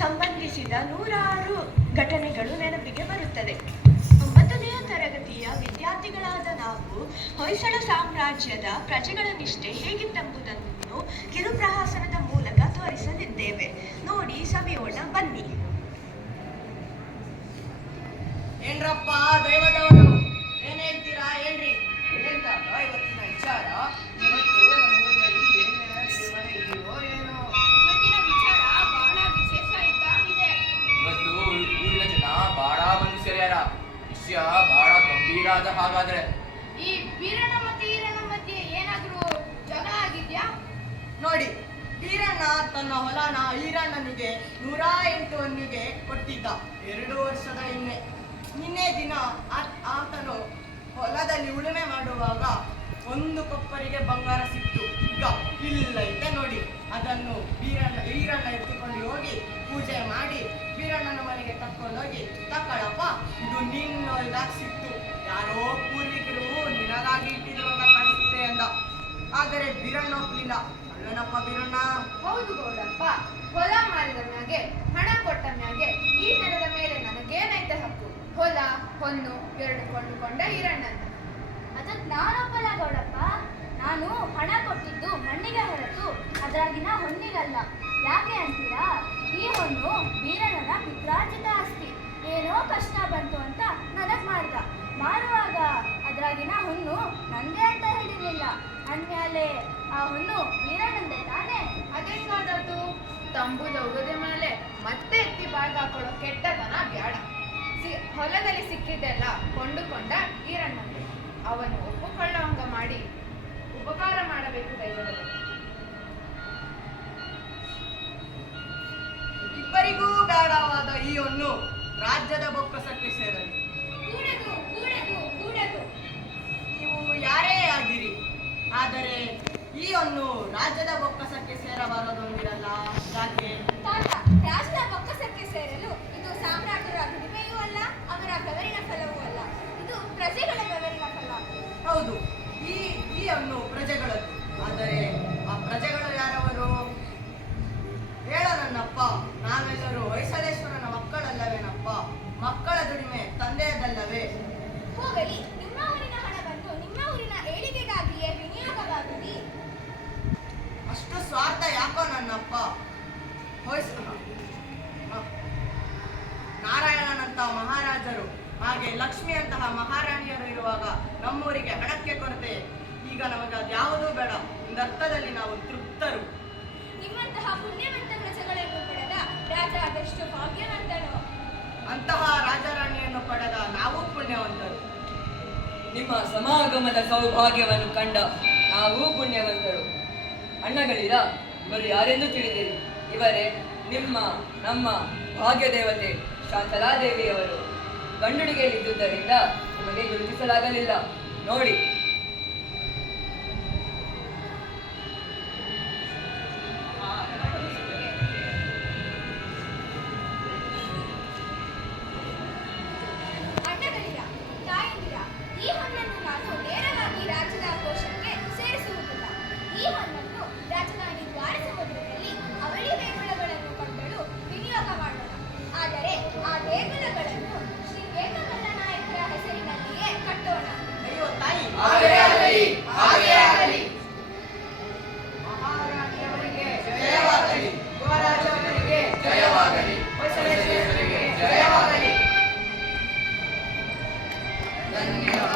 ಸಂಬಂಧಿಸಿದ ನೂರಾರು ಘಟನೆಗಳು ನೆನಪಿಗೆ ಬರುತ್ತದೆ. 9ನೇ ತರಗತಿಯ ವಿದ್ಯಾರ್ಥಿಗಳಾದ ನಾವು ಹೊಯ್ಸಳ ಸಾಮ್ರಾಜ್ಯದ ಪ್ರಜೆಗಳ ನಿಷ್ಠೆ ಹೇಗಿತ್ತೆಂಬುದನ್ನು ಕಿರುಪ್ರಹಸನದ ಮೂಲಕ ತೋರಿಸಲಿದ್ದೇವೆ. ನೋಡಿ, ಸವಿಯೋಣ ಬನ್ನಿ. ಏನ್ರಪ್ಪ ದೈವದವರು, ಏನ್ ಹೇಳ್ತೀರಾ ಹೇಳ್ರಿ. ಹೇಳ್ತಾರ ಇವತ್ತಿನ ವಿಚಾರ. ಇವತ್ತು ನಮ್ಮೂರಿನಲ್ಲಿ ಏನೇನ ಜೀವನ ಇದೆಯೋ ಏನೋ. ಇವತ್ತಿನ ವಿಚಾರ ಬಹಳ ವಿಶೇಷ ಇದ್ದಾಗಿದೆ. ಇವತ್ತು ಊರಿನ ಜನ ಬಾಳ ಮಂದಿ ಸೇರ್ಯಾರ. ವಿಷಯ ಬಹಳ ಗಂಭೀರ ಆದ ಹಾಗಾದ್ರೆ. ಈ ಬೀರಣ್ಣ ಮತ್ತೆ ಈರಣ್ಣ ಮಧ್ಯೆ ಏನಾದ್ರೂ ಜಗಳ ಆಗಿದ್ಯಾ? ನೋಡಿ, ಈರಣ್ಣ ತನ್ನ ಹೊಲನ ಈರಣ್ಣನಿಗೆ 108 ಹೊನ್ನಿಗೆ ಕೊಟ್ಟಿದ್ದ 2 ವರ್ಷದ ನಿನ್ನೆ ದಿನ ಆತನು ಹೊಲದಲ್ಲಿ ಉಳುಮೆ ಮಾಡುವಾಗ 1 ಕೊಪ್ಪರಿಗೆ ಬಂಗಾರ ಸಿಕ್ತು. ಈಗ ಇಲ್ಲೈತೆ ನೋಡಿ, ಅದನ್ನು ಈರಣ್ಣ ಎತ್ತಿಕೊಂಡು ಹೋಗಿ ಪೂಜೆ ಮಾಡಿ ಬೀರಣ್ಣನ ಮನೆಗೆ ತಕ್ಕೊಂಡೋಗಿ, ತಕ್ಕಳಪ್ಪ ಇದು ನಿನ್ನ ಹೊಲದಾಗ ಸಿಕ್ತು, ಯಾರೋ ಪೂರ್ವಿಕರು ನಿನಗಾಗಿ ಇಟ್ಟಿದ್ರು ಅಂತ ಕಾಣಿಸುತ್ತೆ ಅಂದ. ಆದರೆ ಬೀರಣ್ಣ ಒಪ್ಲಿಲ್ಲ. ಅಲ್ಲನಪ್ಪ ಬೀರಣ್ಣ? ಹೌದು ಗೌಡಪ್ಪ, ಹೊಲ ಮಾರಿದ ಮ್ಯಾಗೆ, ಹಣ ಕೊಟ್ಟ ಮ್ಯಾಗೆ ಈ ನೆಲದ ಮೇಲೆ ನನಗೇನೈತೆ ಹಕ್ಕು? ಹೊಲ ಹೊನ್ನು 2 ಕೊಂಡುಕೊಂಡ ಈರಣ್ಣನ. ಅದಕ್ಕೆ ನಾನೊಪ್ಪಲ್ಲ ಗೌಡಪ್ಪ. ನಾನು ಹಣ ಕೊಟ್ಟಿದ್ದು ಮಣ್ಣಿಗೆ ಹೊರತು ಅದರಾಗಿನ ಹೊನ್ನಿಗಲ್ಲ. ಯಾಕೆ ಅಂತೀರಾ? ಈ ಹೊನ್ನು ಬೀರಣ್ಣನ ಪಿತ್ರಾರ್ಜಿತ ಆಸ್ತಿ. ಏನೋ ಕಷ್ಟ ಬಂತು ಅಂತ ನನಗೆ ಮಾರುವಾಗ ಅದರಾಗಿನ ಹೊನ್ನು ನಂದೇ ಅಂತ ಹೇಳಿರ್ಲಿಲ್ಲ. ಅಂದ್ಮೇಲೆ ಆ ಹೊನ್ನು ಬೀರಣ್ಣಂದೆ ತಾನೇ? ಅದೇನಾದದ್ದು? ತಂಬುದೊಗದೆ ಮೇಲೆ ಮತ್ತೆ ಎತ್ತಿ ಬಾಯ್ಗೆ ಹಾಕೊಳ್ಳೋ ಕೆಟ್ಟತನ ಬ್ಯಾಡ. ಹೊಲದಲ್ಲಿ ಸಿಕ್ಕಿದ್ದೆಲ್ಲ ಕೊಂಡುಕೊಂಡ ಈರಣ್ಣಂದೆ. ಅವನು ಒಪ್ಪುಕೊಳ್ಳೋ ಹಂಗ ಮಾಡಿ ಉಪಕಾರ ಮಾಡಬೇಕು ದೈವದಲ್ಲಿ. ಇಬ್ಬರಿಗೂ ಬೇಡವಾದ ಈ ಹೊನ್ನು ರಾಜ್ಯದ ಬೊಕ್ಕಸಕ್ಕೆ ಸೇರಲಿ. ನೀವು ಯಾರೇ ಆಗಿರಿ, ಆದರೆ ಈ ಹೊನ್ನು ರಾಜ್ಯದ ಬೊಕ್ಕಸಕ್ಕೆ ಸೇರಬಾರದೊಂದಿರಲ್ಲ. ಯಾಕೆ? ರಾಜ್ಯದ ಬೊಕ್ಕಸಕ್ಕೆ ಸೇರಲು ಇದು ಸಾಮ್ರಾಟರ ದುಡಿಮೆಯೂ ಅಲ್ಲ, ಅವರ ಬೆವರಿನ ಫಲವೂ ಅಲ್ಲ. ಇದು ಪ್ರಜೆಗಳ ಬೆವರಿನ ಫಲ. ಹೌದು, ಈ ಹೊನ್ನು ಪ್ರಜೆಗಳದ್ದು. ಆದರೆ ಆ ಪ್ರಜೆಗಳು ಯಾರವರು? ಹೇಳ ನನ್ನಪ್ಪ. ನಾವೆಲ್ಲರೂ ಹೊಯ್ಸಳೇಶ್ವರನ ಮಕ್ಕಳಲ್ಲವೇನಪ್ಪ? ಮಕ್ಕಳ ದುಡಿಮೆ ತಂದೆಯದಲ್ಲವೇ? ಹೋಗಲಿ, ನಿಮ್ಮ ಊರಿನ ಹಣವನ್ನು ನಿಮ್ಮ ಊರಿನ ಏಳಿಗೆಗಾಗಿಯೇ ವಿನಿಯೋಗವಾಗಲಿ. ಅಷ್ಟು ಸ್ವಾರ್ಥ ಯಾಕೋ ನನ್ನಪ್ಪ? ನಾರಾಯಣನಂತಹ ಮಹಾರಾಜರು ಹಾಗೆ ಲಕ್ಷ್ಮಿಯಂತಹ ಮಹಾರಾಣಿಯರು ಇರುವಾಗ ನಮ್ಮೂರಿಗೆ ಹಣಕ್ಕೆ ಕೊರತೆ. ಈಗ ನಮಗೆ ಅದ್ಯಾವುದೂ ಬೇಡ. ಒಂದರ್ಥದಲ್ಲಿ ನಾವು ತೃಪ್ತರು. ನಿಮ್ಮಂತಹ ಪುಣ್ಯವಂತ ಪ್ರಜೆಗಳನ್ನು ಪಡೆದ ರಾಜ ಅದೆಷ್ಟು ಭಾಗ್ಯವಂತನು. ಅಂತಹ ರಾಜರಾಣಿಯನ್ನು ಪಡೆದ ನಾವು ಪುಣ್ಯವಂತರು. ನಿಮ್ಮ ಸಮಾಗಮದ ಸೌಭಾಗ್ಯವನ್ನು ಕಂಡ ನಾವು ಪುಣ್ಯವಂತರು. ಅಣ್ಣಗಳಿರ, ಇವರು ಯಾರೆಂದು ತಿಳಿದಿರಿ. ಇವರೇ ನಮ್ಮ ಭಾಗ್ಯ ದೇವತೆ ಶಾಂತಲಾದೇವಿಯವರು. ಗಂಡುಡಿಗೆಯಲ್ಲಿದ್ದುದರಿಂದ ನಿಮಗೆ ಗುರುತಿಸಲಾಗಲಿಲ್ಲ. ನೋಡಿ, ಅಣ್ಣಗಳಿರ, ತಾಯಂದಿರ, ಈ ಹೊನ್ನನ್ನು ನಾನು ನೇರವಾಗಿ ರಾಜ್ಯದ ಕೋಶಕ್ಕೆ ಸೇರಿಸುವುದಿಲ್ಲ. ಈ ಹೊನ್ನನ್ನು ರಾಜಧಾನಿ ದ್ವಾರಸಮುದ್ರದಲ್ಲಿ ಅವಳಿ ದೇಗುಲಗಳನ್ನು ಕಟ್ಟಲು ವಿನಿಯೋಗ ಮಾಡೋಣ. ಆದರೆ ಆ ದೇಗುಲಗಳನ್ನು ಶ್ರೀ ಏಕಮಲ್ಲ ನಾಯಕರ ಹೆಸರಿನಲ್ಲಿಯೇ ಕಟ್ಟೋಣ. ಅಯ್ಯೋ ತಾಯಿ, ಮಹಾರಾಣಿಯವರಿಗೆ ಜಯವಾಗಲಿ, ಯುವರಾಜವರಿಗೆ ಜಯವಾಗಲಿ, ಹೊಯ್ಸಳೇಶ್ವರರಿಗೆ ಜಯವಾಗಲಿ. ಧನ್ಯವಾದ.